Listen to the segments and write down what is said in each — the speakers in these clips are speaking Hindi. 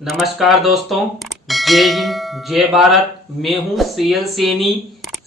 नमस्कार दोस्तों, जय हिंद जय भारत। मैं हूं CL Saini,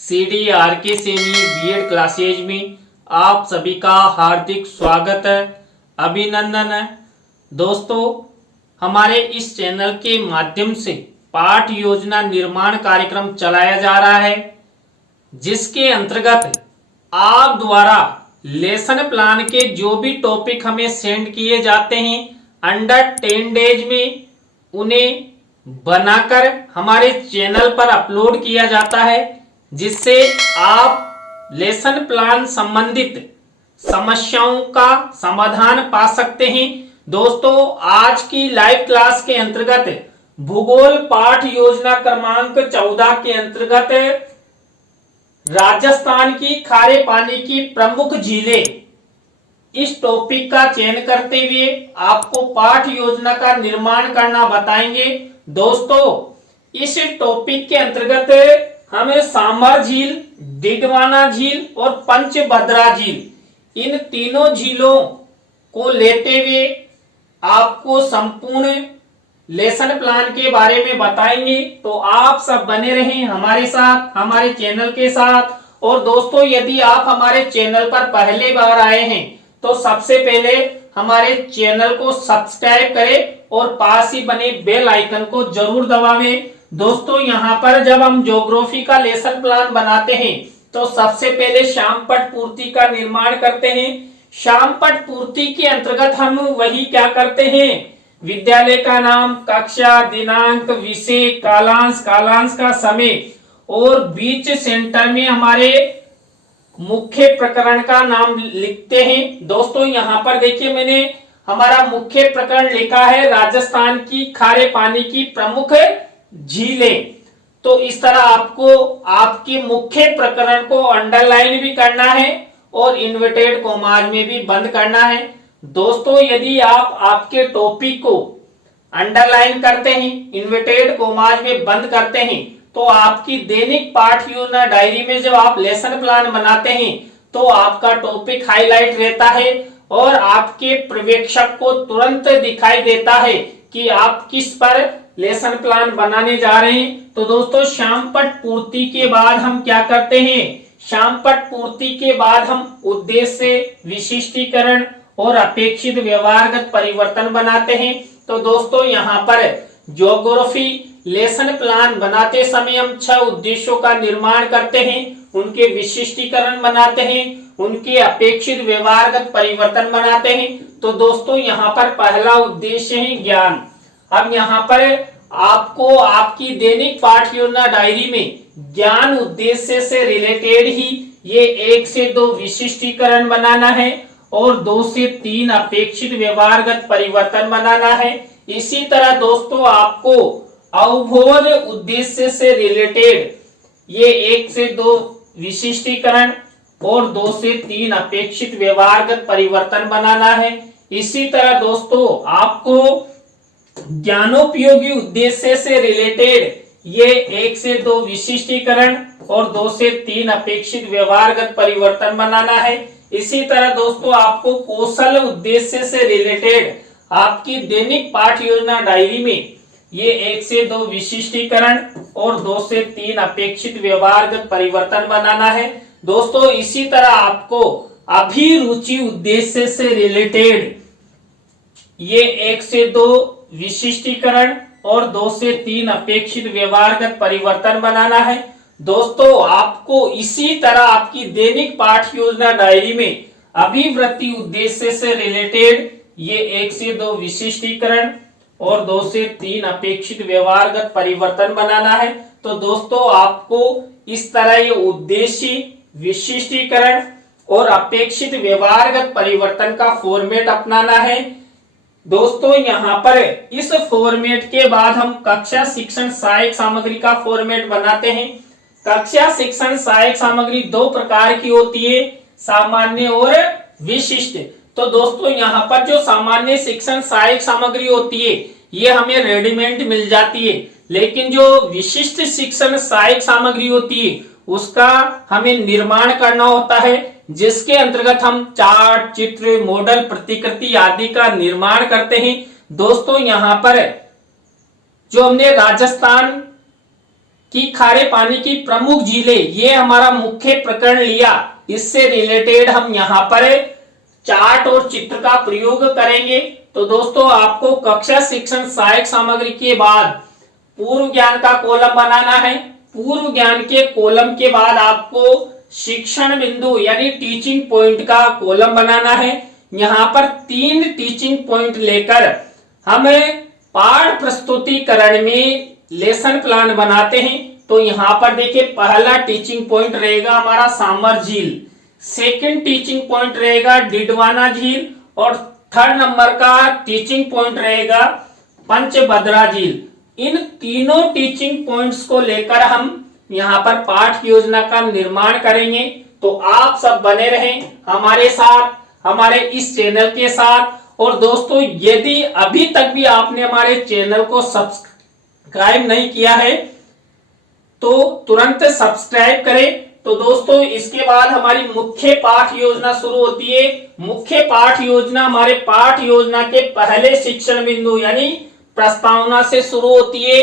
CDRK Saini BEd classes में आप सभी का हार्दिक स्वागत है, अभिनंदन है। दोस्तों, हमारे इस चैनल के माध्यम से पाठ योजना निर्माण कार्यक्रम चलाया जा रहा है, जिसके अंतर्गत आप द्वारा लेसन प्लान के जो भी टॉपिक हमें सेंड किए जाते हैं अंडर 10 डेज में उन्हें बनाकर हमारे चैनल पर अपलोड किया जाता है, जिससे आप लेसन प्लान संबंधित समस्याओं का समाधान पा सकते हैं। दोस्तों, आज की लाइव क्लास के अंतर्गत भूगोल पाठ योजना क्रमांक 14 के अंतर्गत राजस्थान की खारे पानी की प्रमुख झीलें, इस टॉपिक का चयन करते हुए आपको पाठ योजना का निर्माण करना बताएंगे। दोस्तों, इस टॉपिक के अंतर्गत हमें सांभर झील, डिडवाना झील और पंचभद्रा झील, इन तीनों झीलों को लेते हुए आपको संपूर्ण लेसन प्लान के बारे में बताएंगे। तो आप सब बने रहें हमारे साथ, हमारे चैनल के साथ। और दोस्तों, यदि आप हमारे चैनल पर पहली बार आए हैं तो सबसे पहले हमारे चैनल को सब्सक्राइब करें और पास ही बने बेल आइकन को जरूर दबावें। दोस्तों, यहाँ पर जब हम ज्योग्राफी का लेसन प्लान बनाते हैं तो सबसे पहले श्यामपट्ट पूर्ति का निर्माण करते हैं। श्यामपट्ट पूर्ति के अंतर्गत हम वही क्या करते हैं, विद्यालय का नाम, कक्षा, दिनांक, विषय, कालांश, कालांश का समय और बीच सेंटर में हमारे मुख्य प्रकरण का नाम लिखते हैं। दोस्तों, यहाँ पर देखिए, मैंने हमारा मुख्य प्रकरण लिखा है राजस्थान की खारे पानी की प्रमुख झीलें। तो इस तरह आपको आपके मुख्य प्रकरण को अंडरलाइन भी करना है और इन्वर्टेड कॉमास में भी बंद करना है। दोस्तों, यदि आप आपके टॉपिक को अंडरलाइन करते हैं, इन्वर्टेड कॉमास में बंद करते हैं, तो आपकी दैनिक पाठ योजना डायरी में जब आप लेसन प्लान बनाते हैं तो आपका टॉपिक हाईलाइट रहता है और आपके पर्यवेक्षक को तुरंत दिखाई देता है कि आप किस पर लेसन प्लान बनाने जा रहे हैं। तो दोस्तों, श्यामपट्ट पूर्ति के बाद हम क्या करते हैं, श्यामपट्ट पूर्ति के बाद हम उद्देश्य, विशिष्टीकरण और अपेक्षित व्यवहारगत परिवर्तन बनाते हैं। तो दोस्तों, यहाँ पर ज्योग्राफी लेसन प्लान बनाते समय हम 6 उद्देश्यों का निर्माण करते हैं, उनके विशिष्टीकरण बनाते हैं, उनके अपेक्षित व्यवहारगत परिवर्तन बनाते हैं। तो दोस्तों, यहाँ पर पहला उद्देश्य है ज्ञान। अब यहाँ पर आपको आपकी दैनिक पाठ योजना डायरी में ज्ञान उद्देश्य से रिलेटेड ही ये 1 से 2 विशिष्टीकरण बनाना है और 2 से 3 अपेक्षित व्यवहारगत परिवर्तन बनाना है। इसी तरह दोस्तों, आपको अवबोध उद्देश्य से रिलेटेड ये 1 से 2 विशिष्टीकरण और 2 से 3 अपेक्षित व्यवहारगत परिवर्तन बनाना है। इसी तरह दोस्तों, आपको ज्ञानोपयोगी उद्देश्य से रिलेटेड ये 1 से 2 विशिष्टीकरण और 2 से 3 अपेक्षित व्यवहारगत परिवर्तन बनाना है। इसी तरह दोस्तों, आपको कौशल उद्देश्य से रिलेटेड आपकी दैनिक पाठ योजना डायरी में ये 1 से 2 विशिष्टीकरण और 2 से 3 अपेक्षित व्यवहारगत परिवर्तन बनाना है। दोस्तों, इसी तरह आपको अभिरुचि उद्देश्य से रिलेटेड ये 1 से 2 विशिष्टीकरण और 2 से 3 अपेक्षित व्यवहारगत परिवर्तन बनाना है। दोस्तों, आपको इसी तरह आपकी दैनिक पाठ योजना डायरी में अभिवृत्ति उद्देश्य से रिलेटेड ये 1 से 2 विशिष्टीकरण और 2 से 3 अपेक्षित व्यवहारगत परिवर्तन बनाना है। तो दोस्तों, आपको इस तरह ये उद्देश्य, विशिष्टीकरण और अपेक्षित व्यवहारगत परिवर्तन का फॉर्मेट अपनाना है। दोस्तों, यहाँ पर इस फॉर्मेट के बाद हम कक्षा शिक्षण सहायक सामग्री का फॉर्मेट बनाते हैं। कक्षा शिक्षण सहायक सामग्री 2 प्रकार की होती है, सामान्य और विशिष्ट। तो दोस्तों, यहाँ पर जो सामान्य शिक्षण सहायक सामग्री होती है ये हमें रेडीमेड मिल जाती है, लेकिन जो विशिष्ट शिक्षण सहायक सामग्री होती है उसका हमें निर्माण करना होता है, जिसके अंतर्गत हम चार्ट, चित्र, मॉडल, प्रतिकृति आदि का निर्माण करते हैं। दोस्तों, यहाँ पर जो हमने राजस्थान की खारे पानी की प्रमुख झीलें, ये हमारा मुख्य प्रकरण लिया। इससे रिलेटेड हम यहाँ पर चार्ट और चित्र का प्रयोग करेंगे। तो दोस्तों, आपको कक्षा शिक्षण सहायक सामग्री के बाद पूर्व ज्ञान का कॉलम बनाना है। पूर्व ज्ञान के कॉलम के बाद आपको शिक्षण बिंदु यानी टीचिंग पॉइंट का कॉलम बनाना है। यहाँ पर 3 टीचिंग पॉइंट लेकर हमें पाठ प्रस्तुतिकरण में लेसन प्लान बनाते हैं। तो यहाँ पर देखिए, पहला टीचिंग पॉइंट रहेगा हमारा सामर झील, सेकंड टीचिंग पॉइंट रहेगा डिडवाना झील और थर्ड नंबर का टीचिंग पॉइंट रहेगा पंचभद्रा झील। इन तीनों टीचिंग पॉइंट्स को लेकर हम यहाँ पर पाठ योजना का निर्माण करेंगे। तो आप सब बने रहें हमारे साथ, हमारे इस चैनल के साथ। और दोस्तों, यदि अभी तक भी आपने हमारे चैनल को सब्सक्राइब नहीं किया है तो तुरंत सब्सक्राइब करें। तो दोस्तों, इसके बाद हमारी मुख्य पाठ योजना शुरू होती है। मुख्य पाठ योजना हमारे पाठ योजना के पहले शिक्षण बिंदु यानी प्रस्तावना से शुरू होती है।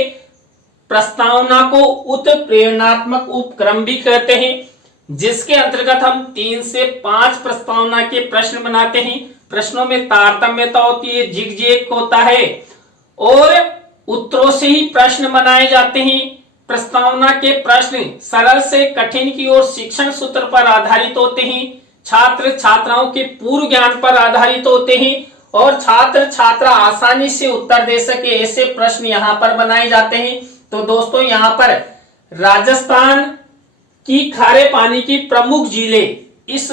प्रस्तावना को उत्प्रेरणात्मक उपक्रम भी कहते हैं, जिसके अंतर्गत हम 3 से 5 प्रस्तावना के प्रश्न बनाते हैं। प्रश्नों में तारतम्यता होती है, जिगजैग होता है और उत्तरों से ही प्रश्न बनाए जाते हैं। प्रस्तावना के प्रश्न सरल से कठिन की ओर शिक्षण सूत्र पर आधारित होते हैं, छात्र छात्राओं के पूर्व ज्ञान पर आधारित होते हैं और छात्र छात्रा आसानी से उत्तर दे सके ऐसे प्रश्न यहाँ पर बनाए जाते हैं। तो दोस्तों, यहाँ पर राजस्थान की खारे पानी की प्रमुख झीलें, इस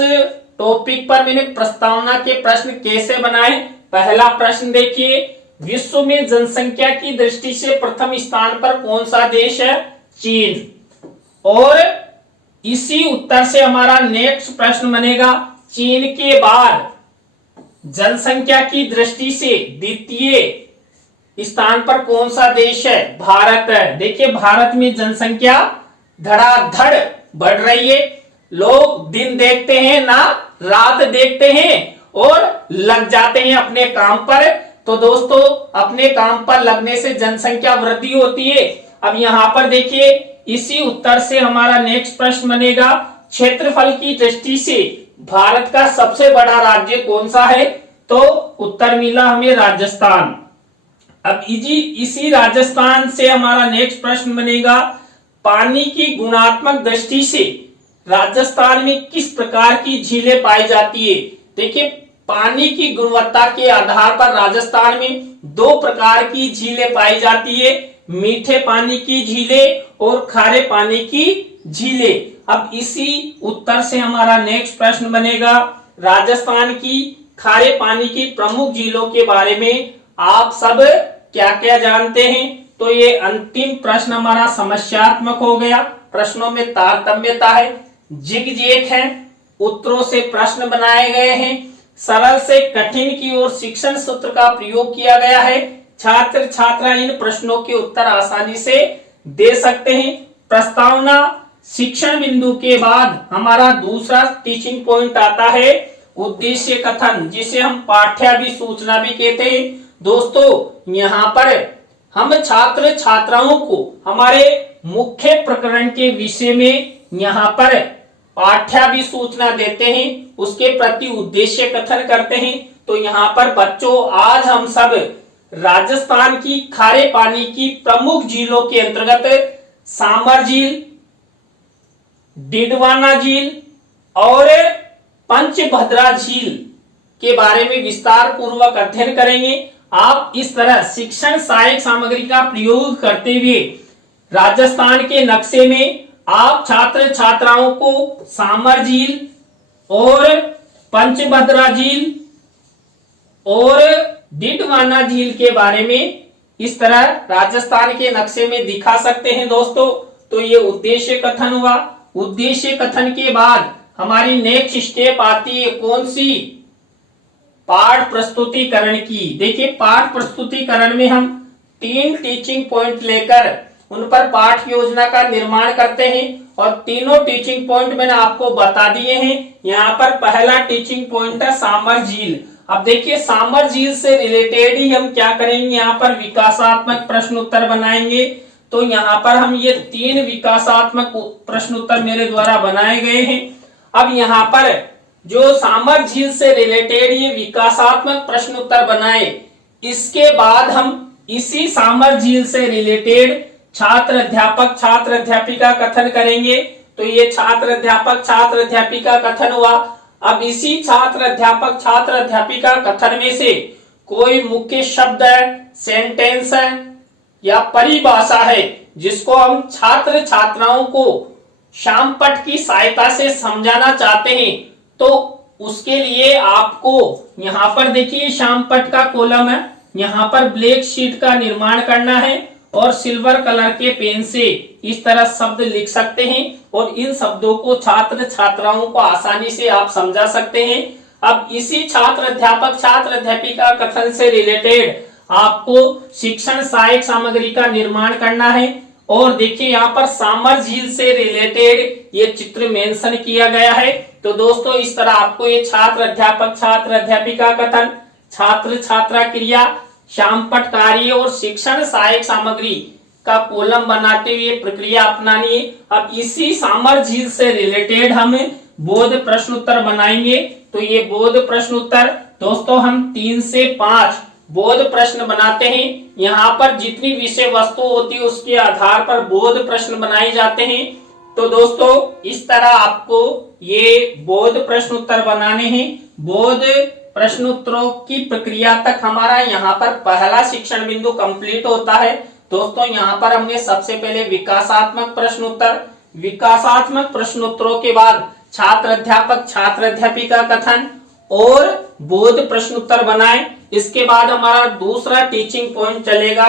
टॉपिक पर मैंने प्रस्तावना के प्रश्न कैसे बनाए। पहला प्रश्न देखिए, विश्व में जनसंख्या की दृष्टि से प्रथम स्थान पर कौन सा देश है? चीन। और इसी उत्तर से हमारा नेक्स्ट प्रश्न बनेगा, चीन के बाद जनसंख्या की दृष्टि से द्वितीय स्थान पर कौन सा देश है? भारत है। देखिए, भारत में जनसंख्या धड़ाधड़ बढ़ रही है। लोग दिन देखते हैं ना रात देखते हैं और लग जाते हैं अपने काम पर। तो दोस्तों, अपने काम पर लगने से जनसंख्या वृद्धि होती है। अब यहाँ पर देखिए, इसी उत्तर से हमारा नेक्स्ट प्रश्न बनेगा, क्षेत्रफल की दृष्टि से भारत का सबसे बड़ा राज्य कौन सा है? तो उत्तर मिला हमें राजस्थान। अब इसी राजस्थान से हमारा नेक्स्ट प्रश्न बनेगा, पानी की गुणात्मक दृष्टि से राजस्थान में किस प्रकार की झीलें पाई जाती है? देखिए, पानी की गुणवत्ता के आधार पर राजस्थान में 2 प्रकार की झीलें पाई जाती है, मीठे पानी की झीलें और खारे पानी की झीलें। अब इसी उत्तर से हमारा नेक्स्ट प्रश्न बनेगा, राजस्थान की खारे पानी की प्रमुख झीलों के बारे में आप सब क्या क्या जानते हैं? तो ये अंतिम प्रश्न हमारा समस्यात्मक हो गया। प्रश्नों में तारतम्यता है, जिगजैग है, उत्तरों से प्रश्न बनाए गए हैं, सरल से कठिन की ओर शिक्षण सूत्र का प्रयोग किया गया है। छात्र छात्रा इन प्रश्नों के उत्तर आसानी से दे सकते हैं। प्रस्तावना शिक्षण बिंदु के बाद हमारा दूसरा टीचिंग पॉइंट आता है उद्देश्य कथन, जिसे हम पाठ्याभिसूचना भी कहते हैं। दोस्तों, यहाँ पर हम छात्र छात्राओं को हमारे मुख्य प्रकरण के विषय में यहाँ पर पाठ्याभिसूचना देते हैं, उसके प्रति उद्देश्य कथन करते हैं। तो यहाँ पर बच्चों, आज हम सब राजस्थान की खारे पानी की प्रमुख झीलों के अंतर्गत सामर झील, डिडवाना झील और पंचभद्रा झील के बारे में विस्तार पूर्वक अध्ययन करेंगे। आप इस तरह शिक्षण सहायक सामग्री का प्रयोग करते हुए राजस्थान के नक्शे में आप छात्र छात्राओं को सामर झील और पंचभद्रा झील और डिडवाना झील के बारे में इस तरह राजस्थान के नक्शे में दिखा सकते हैं। दोस्तों, तो ये उद्देश्य कथन हुआ। उद्देश्य कथन के बाद हमारी नेक्स्ट स्टेप आती है कौन सी? पाठ प्रस्तुतिकरण की। देखिए, पाठ प्रस्तुतिकरण में हम 3 टीचिंग पॉइंट लेकर उन पर पाठ योजना का निर्माण करते हैं और तीनों टीचिंग पॉइंट मैंने आपको बता दिए हैं। यहाँ पर पहला टीचिंग पॉइंट है सामर झील। अब देखिए सामर झील से रिलेटेड ही हम क्या करेंगे, यहाँ पर विकासात्मक प्रश्न उत्तर बनाएंगे। तो यहाँ पर हम ये 3 विकासात्मक प्रश्न उत्तर मेरे द्वारा बनाए गए हैं। अब यहाँ पर जो सामर झील से रिलेटेड ये विकासात्मक प्रश्न उत्तर बनाए, इसके बाद हम इसी सामर झील से रिलेटेड छात्र अध्यापक छात्र अध्यापिका कथन करेंगे। तो ये छात्र अध्यापक छात्र अध्यापिका कथन हुआ। अब इसी छात्र अध्यापक छात्र अध्यापिका कथन में से कोई मुख्य शब्द है, सेंटेंस है या परिभाषा है जिसको हम छात्र छात्राओं को शामपट की सहायता से समझाना चाहते हैं, तो उसके लिए आपको यहाँ पर देखिए शामपट का कॉलम है, यहाँ पर ब्लैक शीट का निर्माण करना है और सिल्वर कलर के पेन से इस तरह शब्द लिख सकते हैं और इन शब्दों को छात्र छात्राओं को आसानी से आप समझा सकते हैं। अब इसी छात्र अध्यापक छात्र अध्यापिका कथन से रिलेटेड आपको शिक्षण सहायक सामग्री का निर्माण करना है। और देखिए यहाँ पर सामर झील से रिलेटेड ये चित्र मेंशन किया गया है। तो दोस्तों इस तरह आपको ये छात्र अध्यापक छात्र अध्यापिका कथन, छात्र छात्रा क्रिया, शामपट कार्य और शिक्षण सहायक सामग्री का कॉलम बनाते हुए प्रक्रिया अपनानी है। अब इसी सामर झील से रिलेटेड हम बोध प्रश्न उत्तर बनाएंगे। तो ये बोध प्रश्न उत्तर दोस्तों हम 3 से 5 बोध प्रश्न बनाते हैं। यहाँ पर जितनी विषय वस्तु होती है उसके आधार पर बोध प्रश्न बनाए जाते हैं। तो दोस्तों इस तरह आपको ये बोध प्रश्न उत्तर बनाने हैं। बोध प्रश्नोत्तरों की प्रक्रिया तक हमारा यहाँ पर पहला शिक्षण बिंदु कंप्लीट होता है। दोस्तों यहाँ पर हमने सबसे पहले विकासात्मक प्रश्नोत्तर, विकासात्मक प्रश्नोत्तरों के बाद छात्र अध्यापक छात्र अध्यापिका कथन और बोध प्रश्नोत्तर बनाए। इसके बाद हमारा दूसरा टीचिंग पॉइंट चलेगा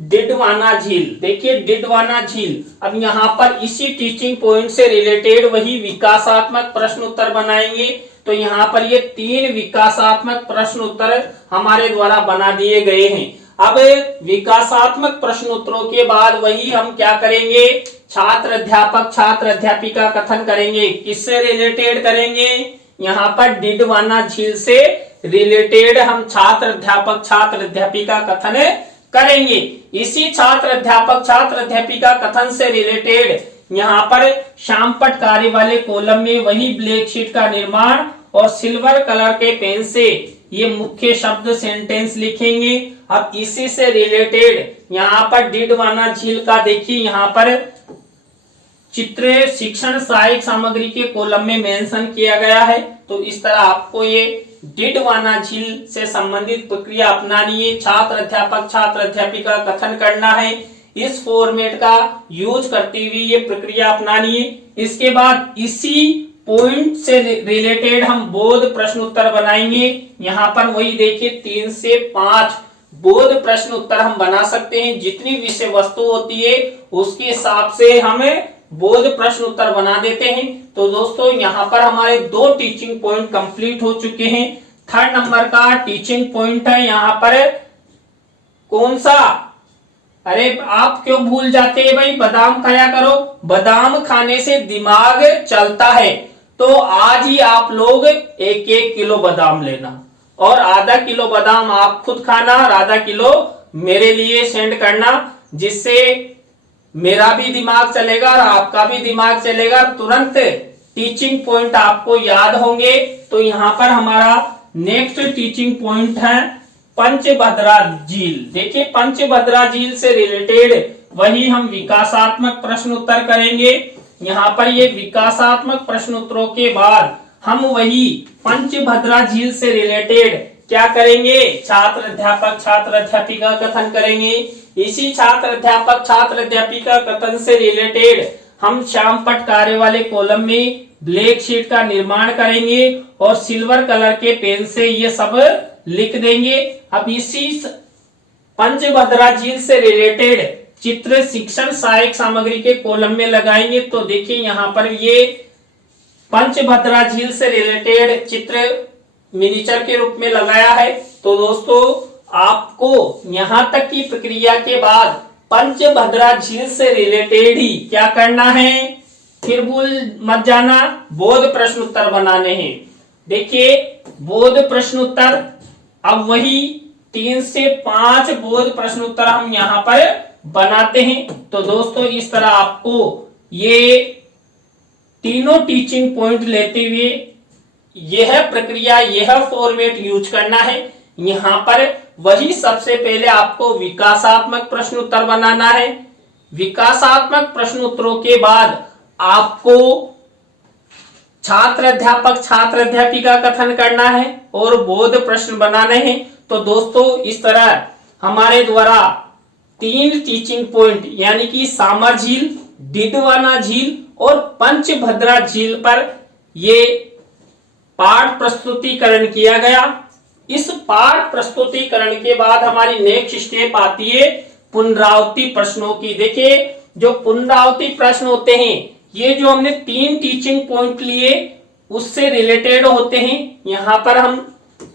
डिडवाना झील। देखिए डिडवाना झील, अब यहाँ पर इसी टीचिंग पॉइंट से रिलेटेड वही विकासात्मक प्रश्न उत्तर बनाएंगे। तो यहाँ पर ये 3 विकासात्मक प्रश्न उत्तर हमारे द्वारा बना दिए गए हैं। अब विकासात्मक प्रश्न उत्तरों के बाद वही हम क्या करेंगे, छात्र अध्यापक छात्र अध्यापिका कथन करेंगे। किससे रिलेटेड करेंगे, यहाँ पर डिडवाना झील से रिलेटेड हम छात्र अध्यापक छात्र अध्यापिका कथन करेंगे। इसी छात्र अध्यापक छात्र अध्यापिका कथन से रिलेटेड यहाँ पर शामपट कार्य वाले कॉलम में वही ब्लैक शीट का निर्माण और सिल्वर कलर के पेन से ये मुख्य शब्द सेंटेंस लिखेंगे। अब इसी से रिलेटेड यहाँ पर डिडवाना झील का देखिए यहाँ पर चित्र शिक्षण सहायक सामग्री के कॉलम में मेंशन किया गया है। तो इस तरह आपको ये डिडवाना झील से संबंधित प्रक्रिया अपनानी है। छात्र अध्यापक छात्र अध्यापिका कथन करना है, इस फॉर्मेट का यूज करते हुए ये प्रक्रिया अपनानी है। इसके बाद इसी पॉइंट से रिलेटेड हम बोध प्रश्न उत्तर बनाएंगे। यहाँ पर वही देखिए 3 से 5 बोध प्रश्न उत्तर हम बना सकते हैं। जितनी विषय वस्तु होती है उसके हिसाब से हमें बोध प्रश्न उत्तर बना देते हैं। तो दोस्तों यहाँ पर हमारे 2 टीचिंग पॉइंट कंप्लीट हो चुके हैं। 3rd नंबर का टीचिंग पॉइंट है यहाँ पर कौन सा, अरे आप क्यों भूल जाते हैं भाई, बादाम खाया करो, बादाम खाने से दिमाग चलता है। तो आज ही आप लोग 1-1 किलो बादाम लेना और आधा किलो बादाम आप खुद खाना और आधा किलो मेरे लिए सेंड करना, जिससे मेरा भी दिमाग चलेगा और आपका भी दिमाग चलेगा। तुरंत टीचिंग पॉइंट आपको याद होंगे। तो यहाँ पर हमारा नेक्स्ट टीचिंग पॉइंट है पंचभद्रा झील। देखिए पंचभद्रा झील से रिलेटेड वही हम विकासात्मक प्रश्न उत्तर करेंगे। यहाँ पर ये विकासात्मक प्रश्न उत्तरों के बाद हम वही पंचभद्रा झील से रिलेटेड क्या करेंगे, छात्र अध्यापक छात्र अध्यापिका कथन करेंगे। इसी छात्र अध्यापक छात्र अध्यापिका कथन से रिलेटेड हम शामपट कार्य वाले कॉलम में ब्लैक शीट का निर्माण करेंगे और सिल्वर कलर के पेन से ये सब लिख देंगे। अब इसी पंचभद्रा झील से रिलेटेड चित्र शिक्षण सहायक सामग्री के कॉलम में लगाएंगे। तो देखिए यहाँ पर ये पंचभद्रा झील से रिलेटेड चित्र मिनिएचर के रूप में लगाया है। तो दोस्तों आपको यहाँ तक की प्रक्रिया के बाद पंचभद्रा झील से रिलेटेड ही क्या करना है, फिर भूल मत जाना, बोध प्रश्न उत्तर बनाने हैं। देखिए बोध प्रश्न उत्तर अब वही 3 से 5 बोध प्रश्न उत्तर हम यहाँ पर बनाते हैं। तो दोस्तों इस तरह आपको ये तीनों टीचिंग पॉइंट लेते हुए यह प्रक्रिया, यह फॉर्मेट यूज करना है। यहाँ पर वही सबसे पहले आपको विकासात्मक प्रश्न उत्तर बनाना है। विकासात्मक प्रश्न उत्तरों के बाद आपको छात्र अध्यापक छात्र अध्यापिका कथन करना है और बोध प्रश्न बनाने हैं। तो दोस्तों इस तरह हमारे द्वारा 3 टीचिंग पॉइंट यानी कि सामर झील, डिडवाना झील और पंचभद्रा झील पर ये पाठ प्रस्तुतिकरण किया गया। इस पाठ प्रस्तुतिकरण के बाद हमारी नेक्स्ट स्टेप आती है पुनरावृत्ति प्रश्नों की। देखिए जो पुनरावृत्ति प्रश्न होते हैं, ये जो हमने 3 टीचिंग पॉइंट लिए उससे रिलेटेड होते हैं। यहाँ पर हम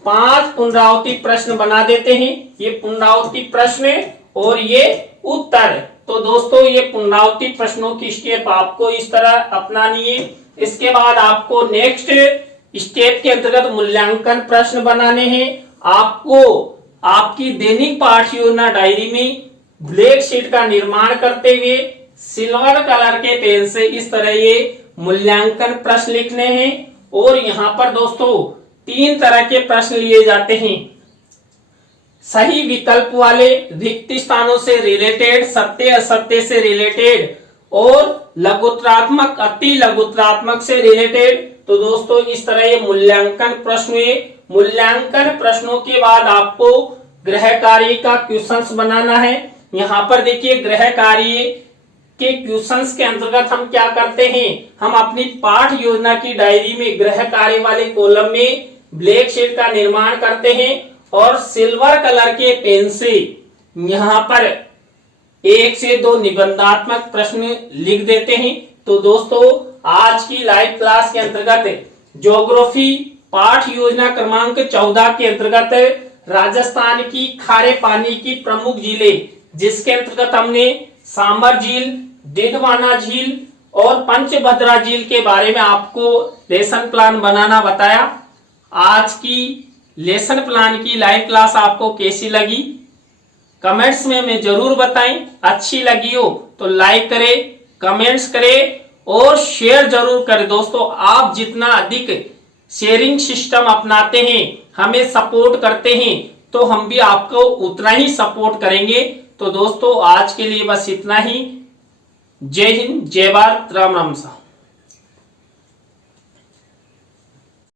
5 पुनरावृत्ति प्रश्न बना देते हैं। ये पुनरावृत्ति प्रश्न और ये उत्तर। तो दोस्तों ये पुनरावृत्ति प्रश्नों की स्टेप आपको इस तरह अपनानी है। इसके बाद आपको नेक्स्ट स्टेप के अंतर्गत मूल्यांकन प्रश्न बनाने हैं। आपको आपकी दैनिक पाठ योजना डायरी में ब्लैक शीट का निर्माण करते हुए सिल्वर कलर के पेन से इस तरह ये मूल्यांकन प्रश्न लिखने हैं। और यहाँ पर दोस्तों 3 तरह के प्रश्न लिए जाते हैं। सही विकल्प वाले, रिक्त स्थानों से रिलेटेड, सत्य असत्य से रिलेटेड और लघुत्रात्मक अति लघुत्रात्मक से रिलेटेड। तो दोस्तों इस तरह ये मूल्यांकन प्रश्न हुए। मूल्यांकन प्रश्नों के बाद आपको गृह कार्य का क्वेश्चंस बनाना है। यहाँ पर देखिए गृह कार्य के क्वेश्चंस के अंतर्गत हम क्या करते हैं, हम अपनी पाठ योजना की डायरी में गृह कार्य वाले कॉलम में ब्लैक शीट का निर्माण करते हैं और सिल्वर कलर के पेन से यहाँ पर 1 से 2 निबंधात्मक प्रश्न लिख देते हैं। तो दोस्तों आज की लाइव क्लास के अंतर्गत ज्योग्राफी पाठ योजना क्रमांक 14 के अंतर्गत राजस्थान की खारे पानी की प्रमुख झीलें, जिसके अंतर्गत हमने सामर झील, डिडवाना झील और पंचभद्रा झील के बारे में आपको लेसन प्लान बनाना बताया। आज की लेसन प्लान की लाइव क्लास आपको कैसी लगी कमेंट्स में हमें जरूर बताएं। अच्छी लगी हो तो लाइक करें, कमेंट्स करें और शेयर जरूर करें। दोस्तों आप जितना अधिक शेयरिंग सिस्टम अपनाते हैं, हमें सपोर्ट करते हैं, तो हम भी आपको उतना ही सपोर्ट करेंगे। तो दोस्तों आज के लिए बस इतना ही। जय हिंद, जय भारत, राम राम सा।